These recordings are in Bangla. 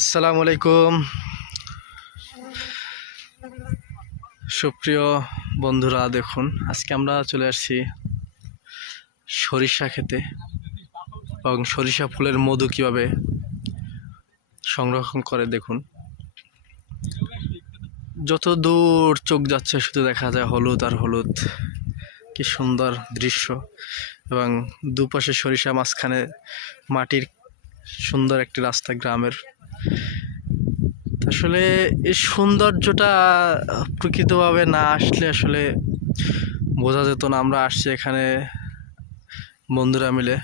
আসসালামু আলাইকুম সুপ্রিয় বন্ধুরা, দেখুন আজকে আমরা চলে আসছি সরিষা খেতে এবং সরিষা ফুলের মধু কিভাবে সংরক্ষণ করে। দেখুন, যত দূর চোখ যাচ্ছে শুধু দেখা যায় হলুদ আর হলুদ। কি সুন্দর দৃশ্য, এবং দুপাশে সরিষা, মাঝখানে মাটির সুন্দর একটি রাস্তা গ্রামের। আসলে এই সৌন্দর্যটা প্রকৃতভাবে না আসলে আসলে বোঝা যেত না। আমরা আসছি এখানে বন্ধুরা মিলে,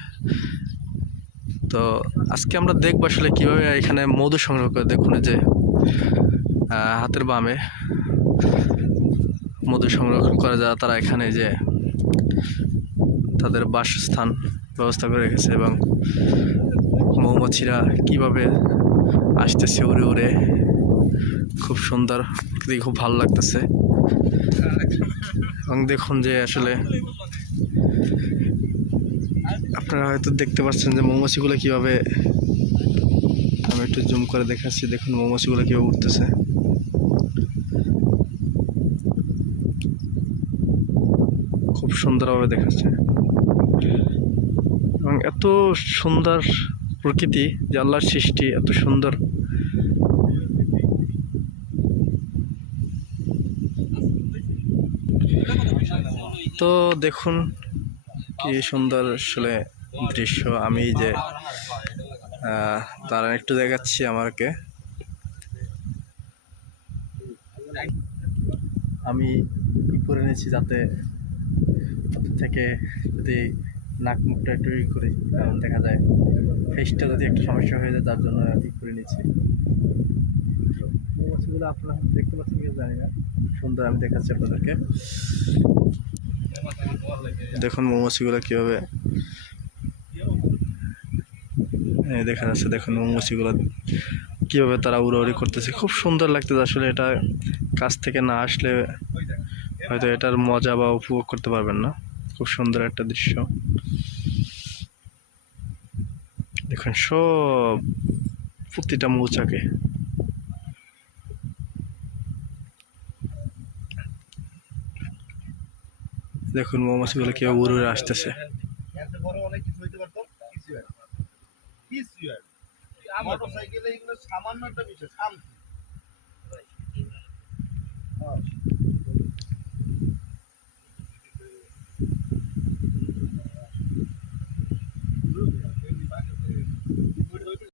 তো আজকে আমরা দেখবো আসলে কীভাবে এখানে মধু সংগ্রহ করে। দেখুন যে হাতের বামে মধু সংরক্ষণ করা যায়, তারা এখানে যে তাদের বাসস্থান ব্যবস্থা করে রেখেছে, এবং মৌমাছিরা কিভাবে আসতেছে উড়ে উড়ে। খুব সুন্দর, খুব ভালো লাগতেছে। এবং দেখুন যে আসলে আপনারা হয়তো দেখতে পাচ্ছেন যে মৌমাছিগুলো কিভাবে, আমি একটু জুম করে দেখাচ্ছি। দেখুন মৌমাছিগুলো কিভাবে উঠতেছে, খুব সুন্দরভাবে দেখাচ্ছে। এবং এত সুন্দর প্রকৃতি, যে আল্লাহর সৃষ্টি এত সুন্দর। তো দেখুন কি সুন্দর আসলে দৃশ্য। আমি যে তারা একটু দেখাচ্ছি আমাকে, আমি করে নিয়েছি যাতে থেকে যদি নাক মুখটা একটু করি, কারণ দেখা যায় ফেসটা যদি একটু সমস্যা হয়ে যায়, তার জন্য করে নিচ্ছি। মৌমাছিগুলো আপনারা দেখতে পাচ্ছেন কি জানি না, সুন্দর আমি দেখাচ্ছি আপনাদেরকে। দেখুন মৌমাছিগুলো কীভাবে দেখা যাচ্ছে। দেখুন মৌমাছিগুলো কীভাবে তারা উড়াউড়ি করতেছে, খুব সুন্দর লাগতেছে। আসলে এটা কাছ থেকে না আসলে হয়তো এটার মজা বা উপভোগ করতে পারবেন না। খুব সুন্দর একটা দৃশ্য। দেখুন সব প্রতিটা মৌচাকে দেখুন মৌমাছিগুলো কেউ উড়ে উড়ে আসতেছে।